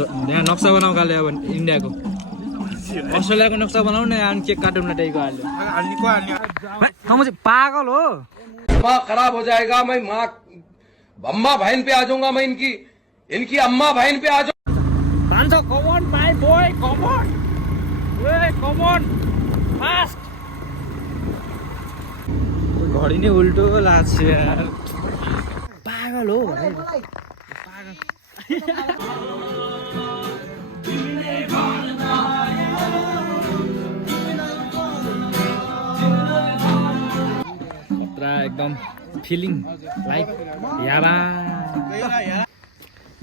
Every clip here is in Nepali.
यहाँ नक्सा बनाऊ काले अब इन्डियाको अस्ट्रेलियाको नक्सा बनाऊ न अनि केक काटौँ न त्यहीको हाल्यो पागल हो माँ खराब हो जाएगा मैं माँ अम्मा बहन पे आ जाऊंगा मैं इनकी अम्मा बहन पे आ जाऊंगा come on my boy come on hey come on fast घडी नै उल्टो लाग्छ यार पागल हो पागल एकदम फिलिङ लाइक याबा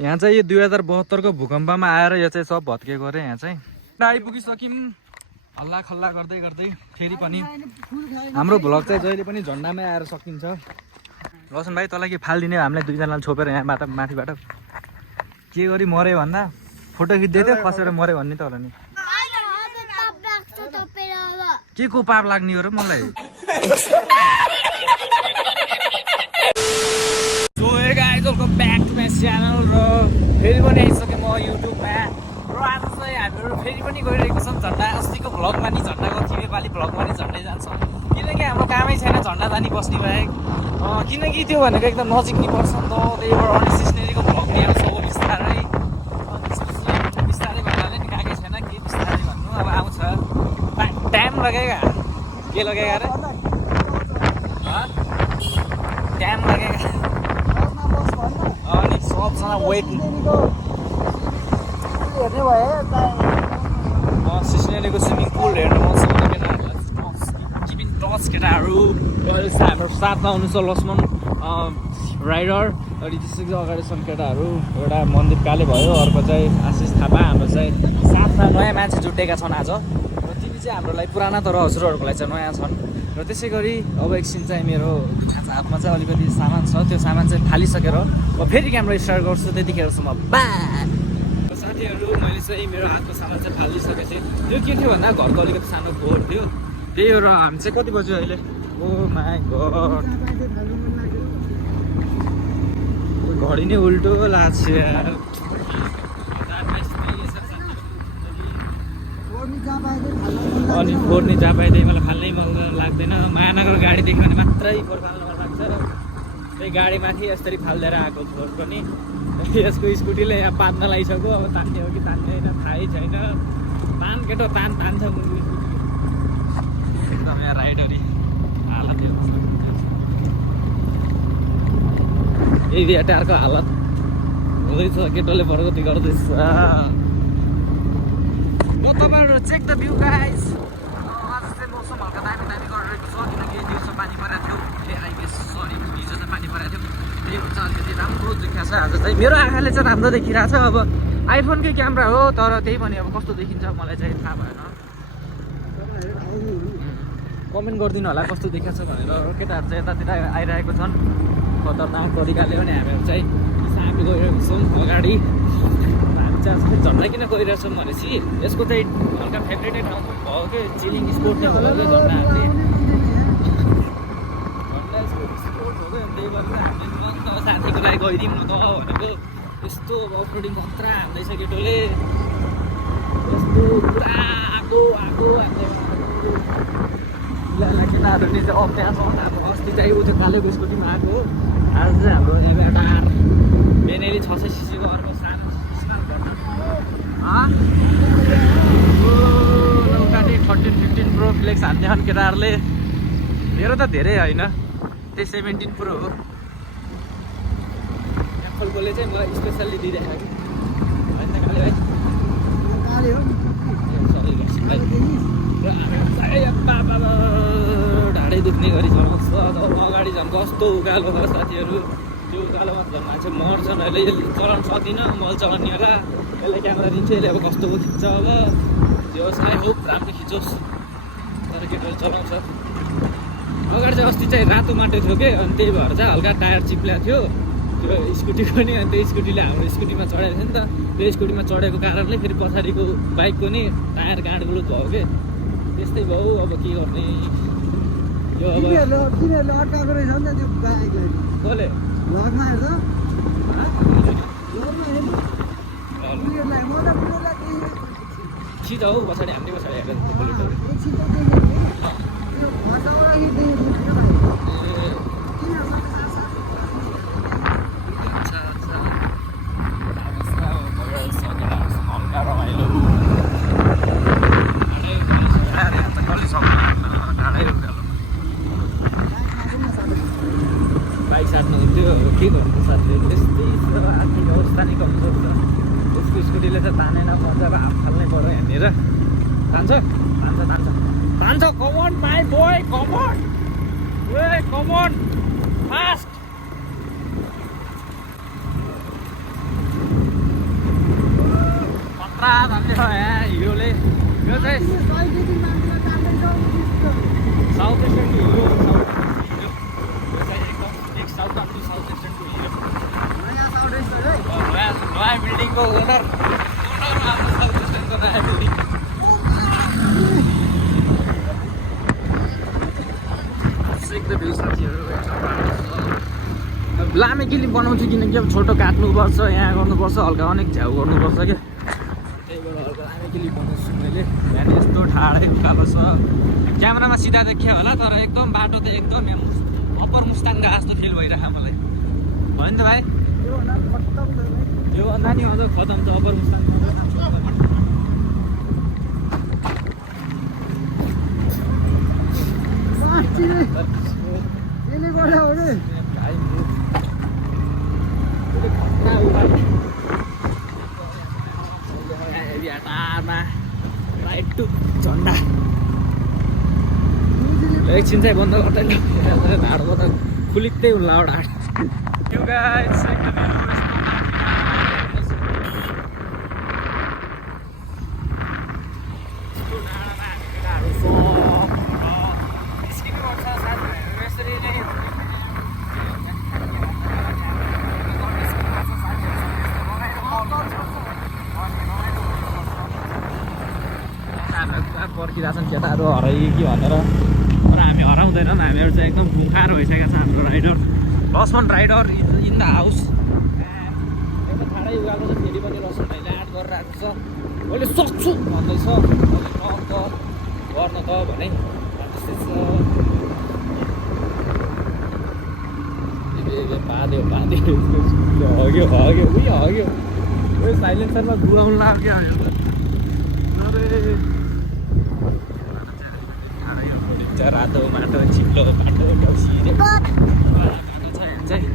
यहाँ चाहिँ यो 2072 को भूकम्पमा आएर यो चाहिँ सब भत्केको रे यहाँ चाहिँ आइपुगिसक्यौँ हल्ला खल्ला गर्दै गर्दै फेरि पनि हाम्रो भ्लग चाहिँ जहिले पनि झन्डामै आएर सकिन्छ रोशन भाइ तँलाई के फालिदिने हामीलाई दुईजनालाई छोपेर यहाँबाट माथिबाट के गरी मऱ्यो भन्दा फोटो खिच्दै थियो खसेर मऱ्यो भन्ने त होला नि के को पाप लाग्ने हो र मलाई welcome back to my channel र फेरि पनि आइसकेँ म युट्युबमा र आज चाहिँ हामीहरू फेरि पनि गइरहेको छौँ झन्डा अस्तिको भ्लगमा नि झन्डा गर्थ्यौँ नेपाली भ्लगमा नि झन्डै जान्छौँ किनकि हाम्रो कामै छैन झन्डा जानी बस्ने बाहेक किनकि त्यो भनेको एकदम नजिक नि पर्छ नि त त्यही भएर अनि सिस्नेरीको भ्लग नि आउँछ अब बिस्तारै बिस्तारै भन्नाले नि गएकै छैन के बिस्तारै भन्नु अब आउँछ टाइम लगेगा के लगेगा अरे टाइम लगेगा अनि सबजना वेटिङ सिस्नेरीको स्विमिङ पुल हेर्नु मन छ केटाहरूलाई टच केटाहरू हाम्रो साथमा हुनुहुन्छ लक्ष्मण राइडर अनि त्यसै अगाडि छन् केटाहरू एउटा मन्दिर काले भयो अर्को चाहिँ आशिष थापा हाम्रो चाहिँ साथमा नयाँ मान्छे जुटेका छन् आज र तिनी चाहिँ हाम्रो लागि पुराना तर हजुरहरूको लागि चाहिँ नयाँ छन् र त्यसै गरी अब एकछिन चाहिँ मेरो हातमा चाहिँ अलिकति सामान छ त्यो सामान चाहिँ फालिसकेर म फेरि क्यामेरा स्टार्ट गर्छु त्यतिखेरसम्म साथीहरू मैले चाहिँ मेरो हातको सामान चाहिँ फालिसकेको थिएँ त्यो के थियो भन्दा घरको अलिकति सानो फोहोर थियो त्यही हो र हामी चाहिँ कति बज्यो अहिले ओ माई गड घडी नै उल्टो लाग्छ यार अनि फोर्ने जहाँ पाइदिए मलाई फाल्नै मन लाग्दैन महानगर गाडी देख्यो भने मात्रै फोहोर फाल्न मन लाग्छ र त्यही गाडीमाथि यसरी फालिदिएर आएको फोहोर पनि यसको स्कुटीले यहाँ पात्न लागिसक्यो अब तान्ने हो कि तान्ने होइन थाहै छैन तान केटो तान्छ एकदम यहाँ राइडरी हालत यही टारको हालत हुँदैछ केटोले प्रगति गर्दैछ तपाईँहरू चेक द भ्यू गाइस आज चाहिँ मौसम हल्का दामी गरिरहेको छ किनकि दिउँसो पानी परेको थियो आई गेस सरी हिजो चाहिँ पानी परेको थियो त्यही भएर चाहिँ अलिकति राम्रो देखिरहेको छ आज चाहिँ मेरो आँखाले चाहिँ राम्रो देखिरहेको छ अब आइफोनकै क्यामेरा हो तर त्यही पनि अब कस्तो देखिन्छ मलाई चाहिँ थाहा भएन कमेन्ट गरिदिनु होला कस्तो देखिएको छ भनेर केटाहरू चाहिँ यतातिर आइरहेको छन् खतरनाक तरिकाले पनि हामीहरू चाहिँ सामी गइरहेको छौँ अगाडि झन्डा किन गइरहेछौँ भनेपछि यसको चाहिँ हल्का फेभरेटै ठाउँ भयो कि चिलिङ स्पोर्ट नै भयो कि झन्डा हामीले झन्डा स्पोर्ट हो कि त्यही भएर हामीले साथीको लागि गइदिउँ न त भनेको यस्तो अफरोडिङ खतरा हान्दैछ केटोले यस्तो पुरा आगो केटाहरू नि चाहिँ अभ्यास अब अस्ति चाहिँ ऊ त्यो कालेको स्कुटीमा आएको आज चाहिँ हाम्रो एउटा बेनेली 600 सीसीको अर्को सानो नौकाटी 13-15 प्रो फ्लेक्स हान्ने छन् केटाहरूले मेरो त धेरै होइन त्यही 17 प्रो हो एप्पलकोले चाहिँ मलाई स्पेसल्ली दिइरहेको कि होइन काले भाइ ढाडै दुख्ने गरी चलाउँछ अगाडि झन् कस्तो उकालो छ साथीहरू त्यो उकालोमा झन् मान्छे मर्छन् अहिले यसले चलाउनु सक्दिनँ मैले चलाउने होला यसले क्यामेरा दिन्छ यसले अब कस्तो खिच्छ अब त्यो साइ होप राम्रो खिचोस् तर केटाले चलाउँछ अगाडि चाहिँ अस्ति चाहिँ रातो माटो थियो कि अनि त्यही भएर चाहिँ हल्का टायर चिप्ल्याएको थियो त्यो स्कुटीको नि अनि त्यो स्कुटीले हाम्रो स्कुटीमा चढेको थियो नि त त्यो स्कुटीमा चढेको कारणले फेरि पछाडिको बाइकको नि टायर गाँडगुडुक भयो कि त्यस्तै भयो अब के गर्ने यो अब अड्काएको रहेछ नि त त्यो कसले छिटो हौ पछाडि हाम्रै पछाडि हेरेर बुलेटहरू बाइक साट्नु त्यो के गर्नु साथले त्यस्तै आर्थिक अवस्था नै कमजोर छ उसको स्कुटीले चाहिँ तानेन मजाको हात फाल्नै पऱ्यो यहाँनिर तान्छ come on my boy come on come on fast खतरा तान्ने छ यहाँ हिरोले यो चाहिँ साउथ इस्टर्नको हिरो साउथ इस्टर्नको हिरो नयाँ बिल्डिङको ओनर साउथ इस्टर्नको नयाँ बिल्डिङ भ्यू साथीहरू लामे केली बनाउँछु किनकि अब छोटो काट्नुपर्छ यहाँ गर्नुपर्छ हल्का अनेक झ्याउ गर्नुपर्छ क्या त्यही भएर हल्का लामे केली बनाउँछु मैले यहाँ यस्तो ठाडै उकालो छ क्यामेरामा सिधा देखियो होला तर एकदम बाटो त एकदम यहाँ अप्पर मुस्ताङको जस्तो फिल भइरहेको मलाई भयो नि त भाइ योभन्दा नि अझ खतम छ अप्पर मुस्ताङ राइट टु झन्डा एकछिन चाहिँ बन्द गर्दैन भाडो त खुलिक्दै हुन्ला ढाड पर्खिरहेछन् केटाहरू हराइ कि भनेर तर हामी हराउँदैनौँ हामीहरू चाहिँ एकदम बुखार भइसकेको छ हाम्रो rider Laxman rider in the house एकदम ठाडै उकालो छ फेरि पनि लक्ष्मण भाइले आँट गरिरहेको छ मैले सक्छु भन्दैछ गर्न त भने त्यस्तै छ हग्यो साइलेन्सरमा घुमाउनु लाग्यो रातो माटो चिप्लो बाटो डौसिरे चाहिँ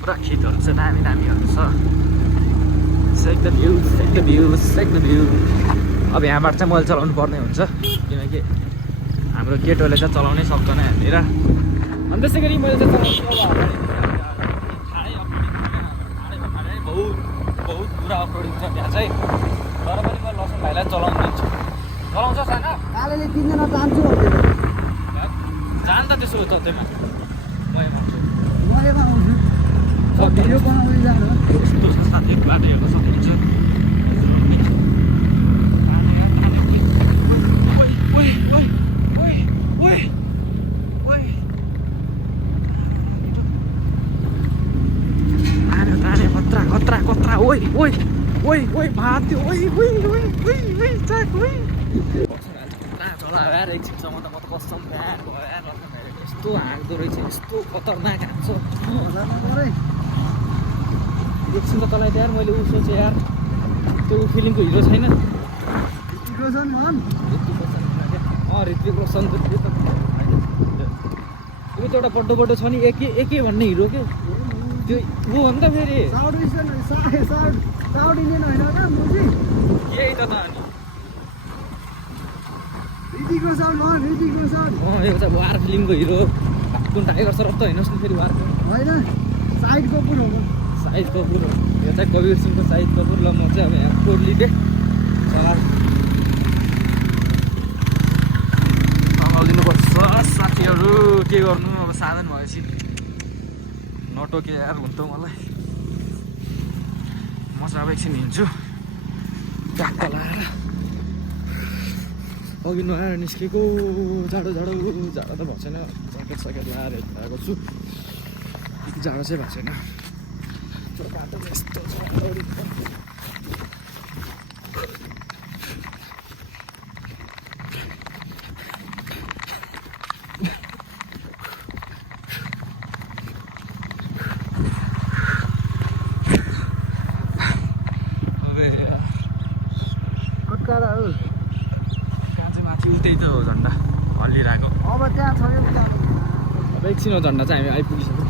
पुरा खितहरू छ दामी दामीहरू छ सेक द भ्यू अब यहाँबाट चाहिँ मैले चलाउनु पर्ने हुन्छ किनकि हाम्रो केटोले चाहिँ चलाउनै सक्दैन यहाँनिर अनि त्यसै गरी मैले चाहिँ बहुत पुरा अपलोडिङ छ त्यहाँ चाहिँ तर पनि म लक्ष्मण भाइलाई चलाउनु दिन्छु चलाउँछ साना कालेले 3 जना जान्छु जान त त्यसो त त्यहाँ ममा आउँछु भिडियो बनाउनु जानु यस्तो छ साथी बाटो हेर्न सक्नुहुन्छ खतरा ओइ भात्यो चला यार एकछिनसम्म त म त कसम यार भयो यार यस्तो हाँक्दो रहेछ यस्तो खतरनाक हाँक्छ एकछिन त तँलाई यार मैले उ सोचेँ यार त्यो फिल्मको हिरो छैन ऋतिक रोशन त्यो त एउटा बड्डो छ नि एके भन्ने हिरो के त्यो ऊ हो नि त फेरि यही त अनि यो चाहिँ वार फिल्मको हिरो कुन टाइगर श्रफ त होइनस् नि फेरि वारको होइन शाहिद कपुर हो यो चाहिँ कबीर सिंहको शाहिद कपुर ल म चाहिँ अब यहाँ कोर्लीकै सवाल दिनुपर्छ साथीहरू के गर्नु अब साधन भएपछि नटोके यार हुन्थ्यो मलाई म चाहिँ अब एकछिन हिँड्छु ट्याक्क लाएर अघि नआएर निस्केको जाडो त भएको छैन ज्याकेट लाएर आएको छु त्यति जाडो चाहिँ भएको छैन बाटो यस्तो छ अरे कट्कारा हो कहाँ चाहिँ माथि उतै त हो झन्डा हल्लिरहेको अब त्यहाँ छ अब एकछिन हो झन्डा चाहिँ हामी आइपुगिसक्यौँ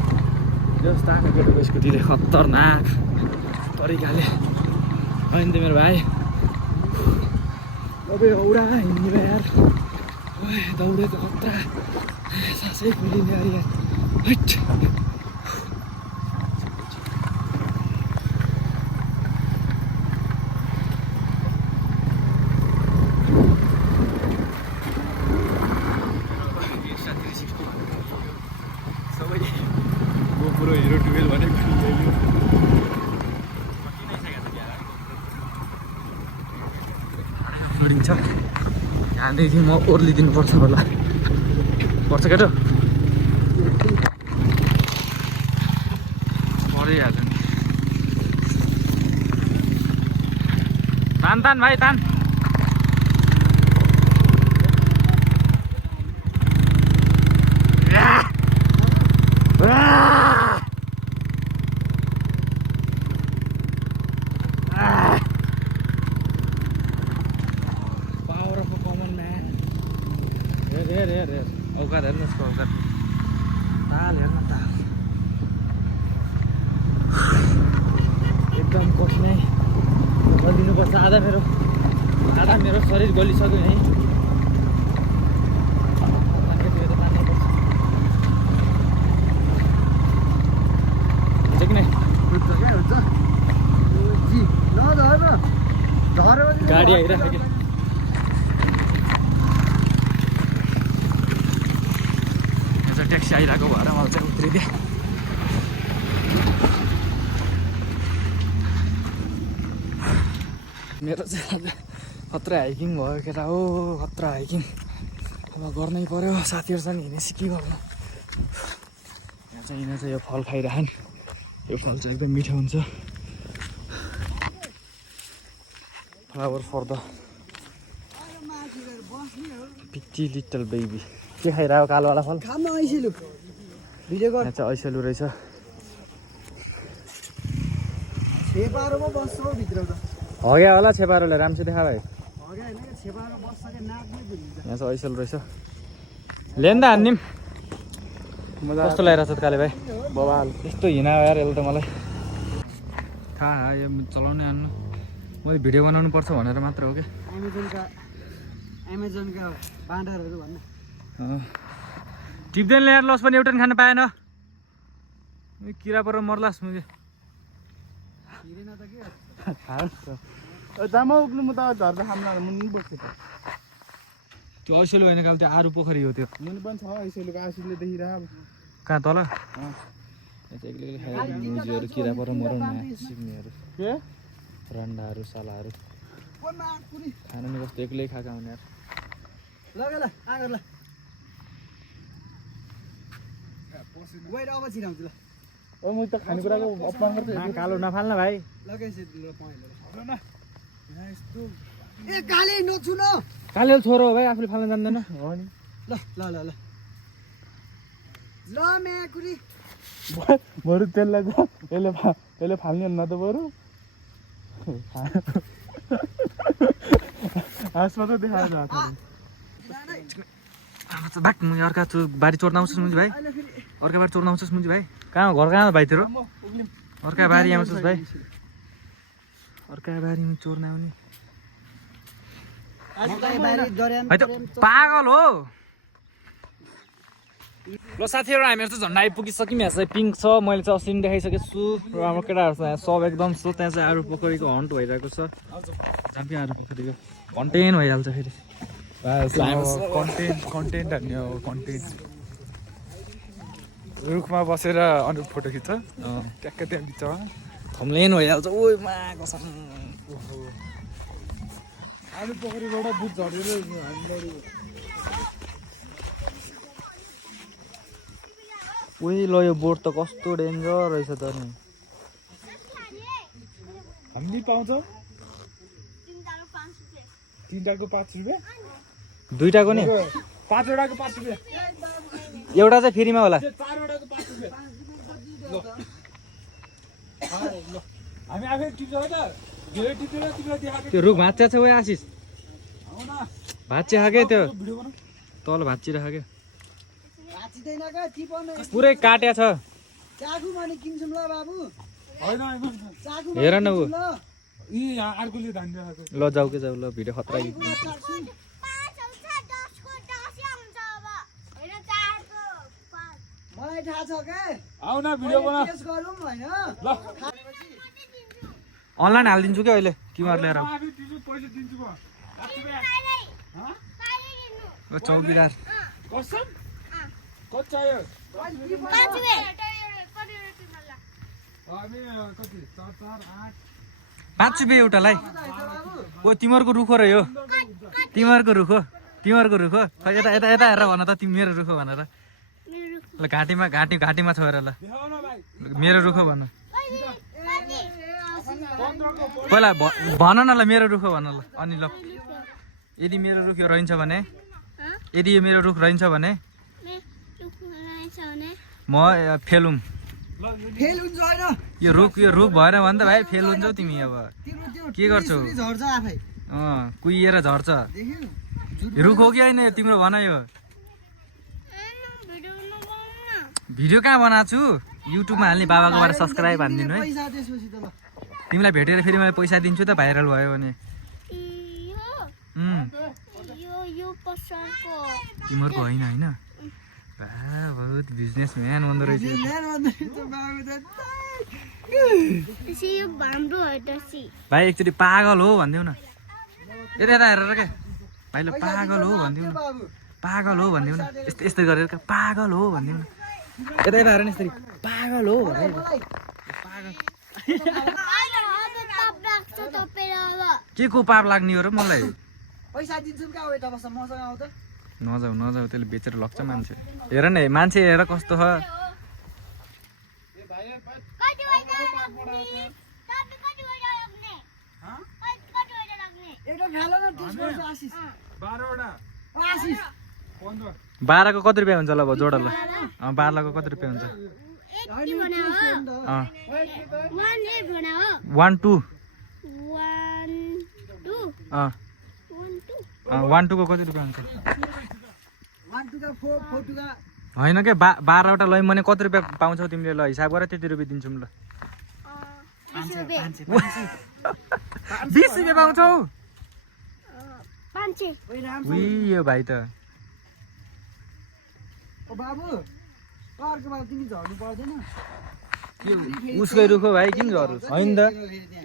जस्तो आएको केटाको स्कुटीले खतरनाक तरिकाले होइन त मेरो भाइ अब औडा हिँड्ने यार दौडेको खतरा सासै फुलिने अरे यार हैट पुरो हिरो 12 भनेको लोडिङ छ यहाँदेखि म ओर्लिदिनु पर्छ होला पर्छ केटो परिहाल्छ नि तान तान भाइ तान हेर औकात हेर्नु उसको औकात ताल हेर्न ताल एकदम कठिनाइ गलिदिनुपर्छ आधा मेरो शरीर गलिसक्यो है हुन्छ कि नै गाडी आइरहेको कि ट्याक्सी आइरहेको भएर मलाई चाहिँ उत्रिदिएँ मेरो चाहिँ खतरा हाइकिङ भयो केटा हो खतरा हाइकिङ अब गर्नै पर्यो साथीहरूसँग हिँडेपछि के गर्नु यहाँ चाहिँ यिनीहरू चाहिँ यो फल खाइरहन् यो फल चाहिँ एकदम मिठो हुन्छ flower for the pretty little baby के खाइरहेको कालोवाला फल यहाँ चाहिँ ऐसेलु रहेछ हग्या होला छेपारोले राम्रोसित देखा भाइ यहाँ चाहिँ ऐसेलु रहेछ लेन्दा हान्दिम कस्तो लगाइरहेछ त काले भाइ बबाल यस्तो हिँडा यार यसले त मलाई थाहा यो चलाउनै हान्नु मैले भिडियो बनाउनु पर्छ भनेर मात्र हो क्या एमाजोनका बाँदरहरू भन्ने टिप्दैन ल्याएर लस पनि एउटा पनि खान पाएन किरा पर मर्लास मैले जामा उक्नु म त झर्दा खाम्ला मुनि बस्छु त त्यो ऐसेलु होइन काल त्यो आरु पोखरी हो त्यो मुनि पनि छ ऐसेलुको आँसुले देखिरहेको कहाँ तल एक्लै खाएर मुजीहरू किरा पर मराउने सिक्नेहरू के रन्डाहरू सालाहरू खानु नि कस्तो एक्लै खाएका हुने यार ल आगर ल वेट अब छिराउँछु ल ओ म त खानेकुराको अपमान गर्छु कालो नफाल्न भाइ लगाइसि ल पहेँलो न ए काले नछु न काले छोरो हो भाइ आफूले फाल्न जान्दैन हो नि ल ल ल ल ल मेकुरी बरु त्यसलाई त्यसले फाल्ने न त बरु हाँसमा त देखाएर बाट मुझे अर्का बारी चोर्न आउँछस् मुझे भाइ अर्का बारी चोर्न आउँछस् मुझे भाइ कहाँ घर कहाँ भाइ तेरो अर्का बारी आउँछस् भाइ अर्का बारीमा चोर्न आउने है त पागल हो ल साथीहरू हामीहरू चाहिँ झन्डा आइपुगिसक्यौँ यहाँ चाहिँ पिङ्क छ मैले चाहिँ अस्ति देखाइसकेको छु र हाम्रो केटाहरूसँग यहाँ सब एकदम छ त्यहाँ चाहिँ आरु पोखरीको हन्ट भइरहेको छ जहाँ पनि आरु पोखरीको कन्टेन भइहाल्छ फेरि कन्टेन्ट हान्ने हो कन्टेन्ट रुखमा बसेर अरू फोटो खिच्छ ट्याक्क त्यहाँ बिचमा थम्लेन भइहाल्छ ओ मा कसम आलु पोखरीबाट दुध झरेर हामीलाई उही ल यो बोट त कस्तो डेन्जर रहेछ त नि हामी पाउँछ तिनटाको 5 रुपियाँ दुईटाको नि 5 वटाको 5 रुपियाँ एउटा चाहिँ फ्रीमा होला 4 वटाको 5 रुपियाँ ल हामी आफै टिप्छ त गेटतिर तिमीलाई देखाएको त्यो रुख भाँच्चिया छ ओए आशिष हो न भाँचिया क्या त्यो भिडियो बनाऊ तल भाँचिरहेको क्या भाँचिँदैन क्या चिपाउनु पुरै काट्या छ चाकु भने किन्छौँ ल बाबु होइन होइन चाकु हेर न ऊ यी यहाँ अर्कोले धान देखाएको ल जाऊ के जाऊ ल भिडियो खतरा मलाई थाहा छ क्या आऊ न भिडियो बना टेस्ट गरौँ होइन ल अनलाइन हालिदिन्छु क्या अहिले क्युआर लिएर आफै दिन्छु पैसा दिन्छु म चौकीदार कसम कति चाहियो हामी कति 4 4 8 5 रुपियाँ एउटालाई ओ तिमीहरूको रुख हो र यो तिमीहरूको रुख हो तिमीहरूको रुख हो खै यता यता यता हेरेर भन त तिमी मेरो रुख हो भनेर ल घाँटीमा छोएर ल देखाउ न भाइ मेरो रुख हो भन पहिला भन न ल मेरो रुख हो भन ल अनि ल यदि मेरो रुख यो रहन्छ भने यदि यो मेरो रुख रहन्छ भने म फेलुम फेल हुन्छ होइन यो रुख भएन भने त भाइ फेल हुन्छौ तिमी अब के गर्छौ झर्छ आफै कुहिएर झर्छ देख्यौ रुख हो कि होइन तिम्रो भन यो भिडियो कहाँ बनाएको छु युट्युबमा हाल्ने बाबाकोबाट सब्सक्राइब हानिदिनु है पैसा त्यसपछि त ल तिमीलाई भेटेर फेरि मैले पैसा दिन्छु त भाइरल भयो भने तिमीहरूको होइन होइन बहुत बिजनेसम्यान हुँदो रहेछ भाइ एकचोटि पागल हो भनिदेऊ न यता यता हेरेर क्या भाइ ल पागल हो भनिदेऊ न पागल हो भनिदेऊ न यस्तै यस्तै गरेर क्या पागल हो भनिदेऊ न यता यता हेर न यसरी पागल हो भने पागल के को पाप लाग्ने हो र मलाई पैसा दिन्छौँ क्या यता बस्छ मसँग आऊ त नजाऊ त्यसले बेचेर लग्छ मान्छे हेर न मान्छे हेर कस्तो छ एउटा खालो न टेस्ट गर्छ आशिष 12 वटा आशिष 15 12को कति रुपियाँ हुन्छ ल अब जोड ल 12को कति रुपियाँ हुन्छ 1 2 1 2 को कति रुपियाँ हुन्छ 1 2 का 4 2 का होइन क्या 12वटा लैम भने कति रुपियाँ पाउँछौ तिमीले ल हिसाब गरेर त्यति रुपियाँ दिन्छौँ ल 20 रुपियाँ पाउँछौ यो भाइ त ओ बाबु अर्को बाबु तिमी झर्नु पर्दैन उसकै रुख हो भाइ किन झरोस् होइन त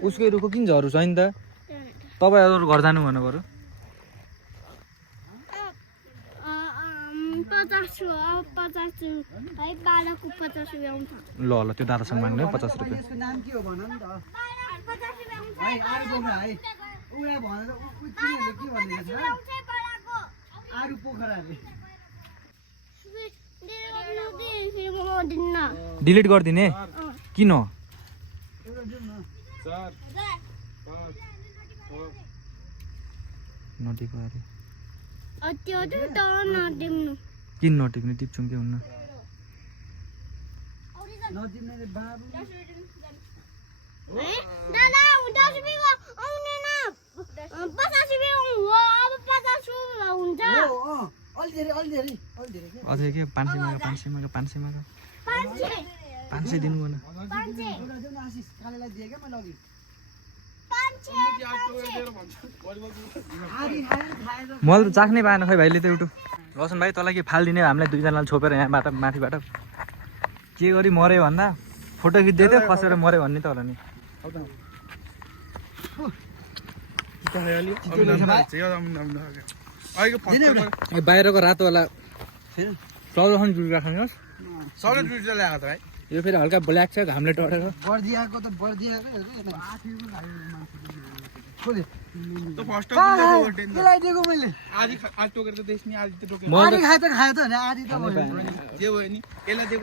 उसकै रुख किन झरोस् होइन त तपाईँहरू घर जानु भन्नु बरु 50 ल त्यो दादासँग माग्ने 50 रुपियाँ यसको नाम के हो भन नि त भाइ आरु पोखरा है उहाँ भनेर तिमीहरूले के भनेको छ आरु पोखरा अरे डिलिट गरिदिने किन 4 5 नटिप्नु अरे त्यो त नटिप्नु किन नटिप्ने टिप्छौँ के हुन्न नदिने रे बाबु दादा 10 रुपैयाँको आउँदैन 50 रुपैयाँ हो अब 50 हुन्छ अलि धेरै के अझै के 500 मागा 500 दिनु भन एउटा देऊ न आशिष कालेलाई दिए क्या मैले अघि आधी खाएर मैले त चाख्नै पाएन खै भाइले त एउटा रोशन भाइ तँलाई के फालिदिने हामीलाई दुईजनालाई छोपेर यहाँबाट माथिबाट के गरी मऱ्यो भन्दा फोटो खिच्दै थियो खसेर मऱ्यो भन्ने त होला नि ए बाहिरको रातोवाला चौधसन जुल राख्नुहोस् यो फेरि हल्का ब्ल्याक छ घामले टरेर बर्दियाको त बर्दियाको खोले केलाई दिएको मैले आधी खाए त खायो त आधी त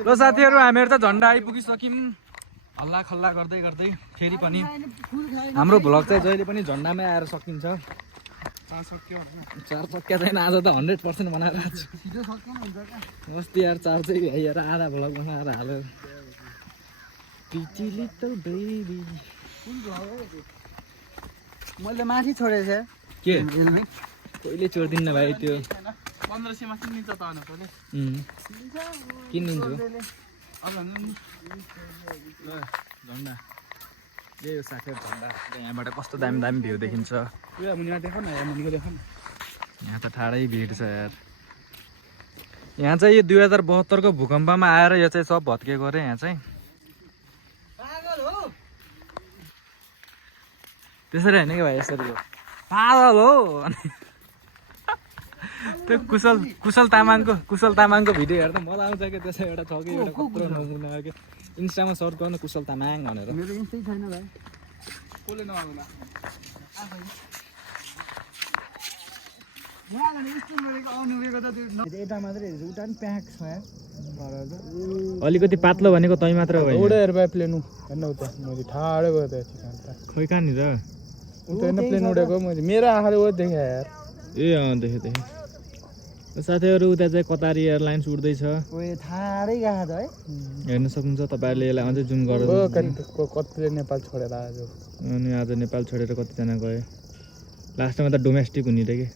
ल साथीहरू हामीहरू त झन्डा आइपुगिसक्यौँ हल्ला खल्ला गर्दै गर्दै फेरि पनि हाम्रो भ्लग चाहिँ जहिले पनि झन्डामै आएर सकिन्छ 4 चक्का छैन आज त 100% बनाएर आएको छु अस्ति यार 4 चाहिँ हेर आधा भ्लग बनाएर हाल्यो पिटी लिटल बेबी मैले माथि छोडेछ के कहिले छोडिदिन्न भाइ त्यो 1500मा किनिन्छ त होइन तँले किनिदिन्छु अब झन्डा यही हो साथीहरू झन्डा यहाँबाट कस्तो दामी दामी भ्यू देखिन्छ उयो मुनिमा देख न यहाँ मुनिको देख न यहाँ त ठाडै भिड छ यार यहाँ चाहिँ यो 2072 को भूकम्पमा आएर यो चाहिँ सब भत्किएको अरे यहाँ चाहिँ त्यसरी होइन कि भाइ यसरी हो पागल हो अनि त्यो कुशल तामाङको भिडियो हेर्दा मलाई आउँछ कि त्यसै एउटा छ कि एउटा कत्रो नमुना कि इन्स्टामा सर्च गर्नु कुशल तामाङ भनेर मेरो इन्स्टै छैन भाइ कसले नआउला यता मात्रै हेर्छु उता पनि प्याक छ यहाँ अलिकति पातलो भनेको तै मात्र हो उडे हेर भाइ प्लेन हेर्न उता मैले ठाडै गयो त खोइ कहाँनिर उता होइन प्लेन उडेको मैले मेरो आँखाले ओ देखेँ यार ए देखेँ साथीहरू उता चाहिँ कतार एयरलाइन्स उड्दैछ ओए ठाडै गएको छ है हेर्न सक्नुहुन्छ तपाईँहरूले यसलाई अझै जुम गरेर कतिले नेपाल छोडेर आज अनि आज नेपाल छोडेर कतिजना गए लास्टमा त डोमेस्टिक हुने रे कि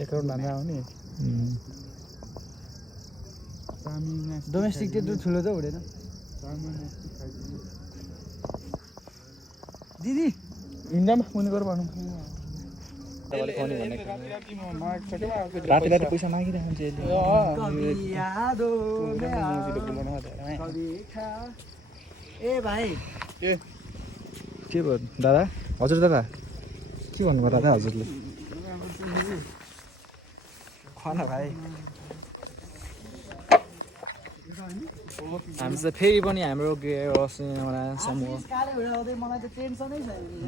एक राउन्ड हान्दा आउने डोमेस्टिक त्यत्रो ठुलो त हुँदैन दिदी इन्डियामा मुनि गएर भनौँ राति पैसा मागिरहेको ए भाइ के भयो दादा हजुर दादा के भन्नुभयो दादा हजुरले खन भाइ हामी चाहिँ फेरि पनि हाम्रो एउटा समूह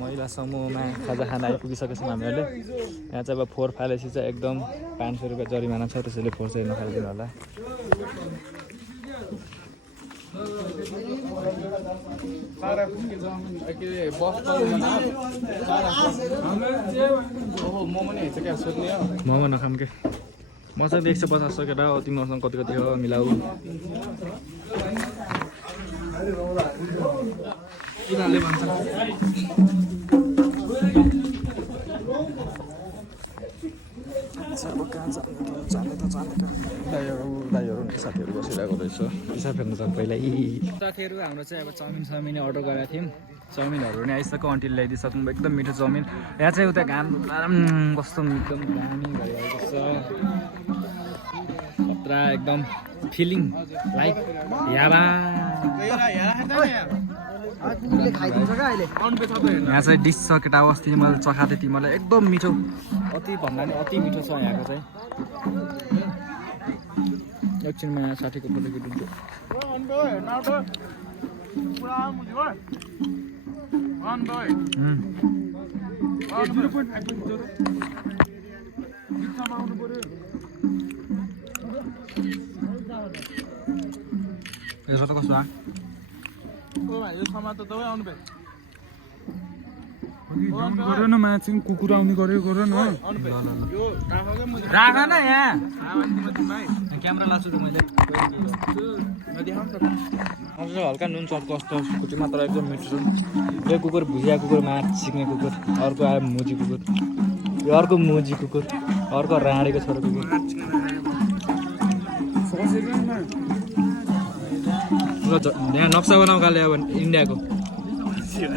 महिला समूहमा खाजा खान आइपुगिसकेको छौँ हामीहरूले यहाँ चाहिँ अब फोहोर फालेपछि चाहिँ एकदम 500 रुपियाँ जरिमाना छ त्यसैले फोहोर चाहिँ नफालिदिनु होला मोमो नखाम के मसँग 150 सकेर तिमीहरूसँग कति कति हो मिलाऊ यिनीहरूले भन्छ दाइहरू साथीहरू बसिरहेको रहेछ पिसा फेर्नु छ पहिला साथीहरू हाम्रो चाहिँ अब चाउमिन अर्डर गरेको थियौँ चाउमिनहरू नि आइसक्यो आन्टीले ल्याइदिइसक्नु एकदम मिठो चाउमिन यहाँ चाहिँ उता घाम कस्तो एकदम दामी भइरहेको छ खतरा एकदम फिलिङ लाइक याबा यहाँ चाहिँ डिस छ केटा अस्ति मैले चखाएको थिएँ मलाई एकदम मिठो अति भन्दा नि अति मिठो छ यहाँको चाहिँ एकछिनमा यहाँ 60 को फोटो खिचिदिन्छु यसो त कस्तो गऱ्यो न मान्छे कुकुर आउने गऱ्यो न राख न यहाँ क्यामेरा लाग्छु त मैले हल्का नुन सर्ट कस्तो खुट्टी मात्र एकदम मिठो छ यो कुकुर भुजिया कुकुर माछ सिक्ने कुकुर अर्को आयो मुजी कुकुर यो अर्को मुजी कुकुर अर्को राँडेको छोरो कुकुर यहाँ नक्सा बनाऊ खाले अब इन्डियाको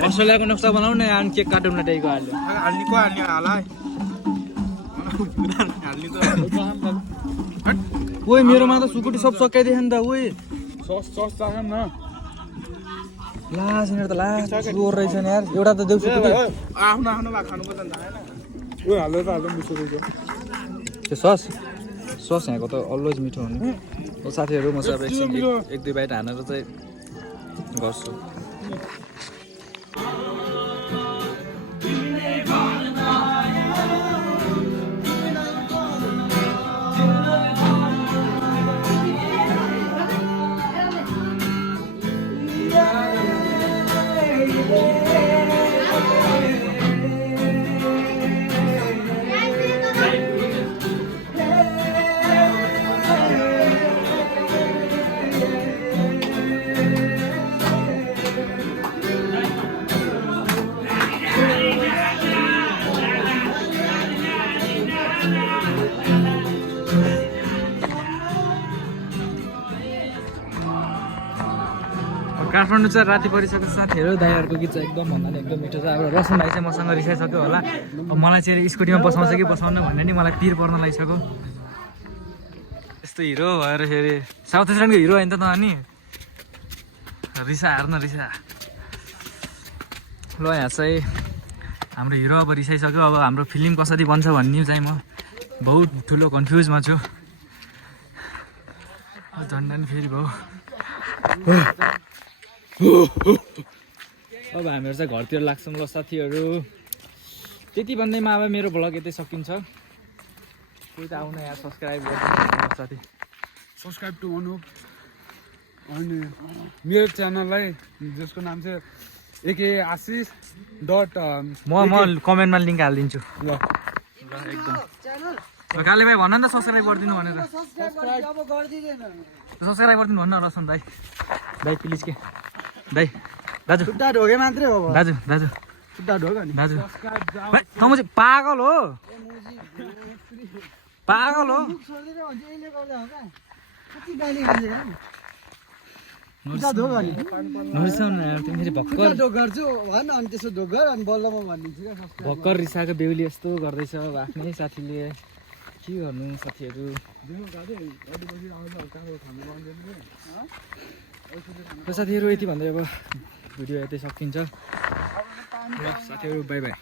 अस्ट्रेलियाको नक्सा बनाऊ न यहाँ केक काटौँ न त्यहीको हाल्यो ओइ मेरोमा त सुकुटी सब सकाइदियो नि त ओइ सस चाहम न लास यिनीहरू त लास जोर रहेछ नि यार एउटा त देऊ सुकुटी आफ्नो आफ्नो भाग खानुपर्छ नि त हैन ओइ हाल्दै त हाल्दै मिठो रहेछ त्यो सस यहाँको त अलवेज मिठो हुने साथीहरू म चाहिँ अब एकछिन 1-2 बाइट हानेर चाहिँ गर्छु काठमाडौँ चाहिँ राति परिसकेको साथीहरू दाइहरूको गीत चाहिँ एकदम भन्दा पनि एकदम मिठो छ। अब रोशन भाइ चाहिँ मसँग रिसाइसक्यो होला। अब मलाई चाहिँ स्कुटीमा बसाउँछ कि बसाउनु भन्ने नि मलाई पिर पर्न लागिसक्यो। यस्तो हिरो भएर फेरि साउथ एसियनको हिरो होइन त अनि रिसा हार्न रिसा। ल यहाँ चाहिँ हाम्रो हिरो अब रिसाइसक्यो। अब हाम्रो फिल्म कसरी बन्छ भन्ने चाहिँ म बहुत ठुलो कन्फ्युजमा छु। झन्डा नि फेरि भयो। अब हामीहरू चाहिँ घरतिर लाग्छौँ ल साथीहरू। त्यति भन्दैमा अब मेरो भ्लग यतै सकिन्छ। कोही त आउन यहाँ सब्सक्राइब गर्नु साथी। सब्सक्राइब टु अनुप अनि मेरो च्यानललाई जसको नाम चाहिँ एके आशिष डट म कमेन्टमा लिङ्क हालिदिन्छु। ल एकदम काले भाइ भन न त सब्सक्राइब गरिदिनु भनेर। सब्सक्राइब अब गर्दिदैन सब्सक्राइब गरिदिनु भन्न रोशन दाइ। दाइ प्लिज के दाइ दाजु खुट्टा ढोके मात्रै हो दाजु दाजु खुट्टा ढोक नि दाजु तँ चाहिँ पागल हो पागल हो। सोध्दै भन्छ यसले गर्दा हो क्या कति गाली खान्छ क्या खुट्टा ढोक नि नरिसाउनु न यार, तिमी फेरि खुट्टा भर्खर ढोक गर्छु भन अनि त्यसो ढोक गर अनि बल्ल म भनिदिन्छु क्या सब्सक्राइब भर्खर रिसाएको बेहुली यस्तो गर्दैछ। अब आफ्नै साथीले के गर्नु साथीहरू। साथीहरू यति भन्दै अब भिडियो यतै सकिन्छ। ल साथीहरू बाई बाई।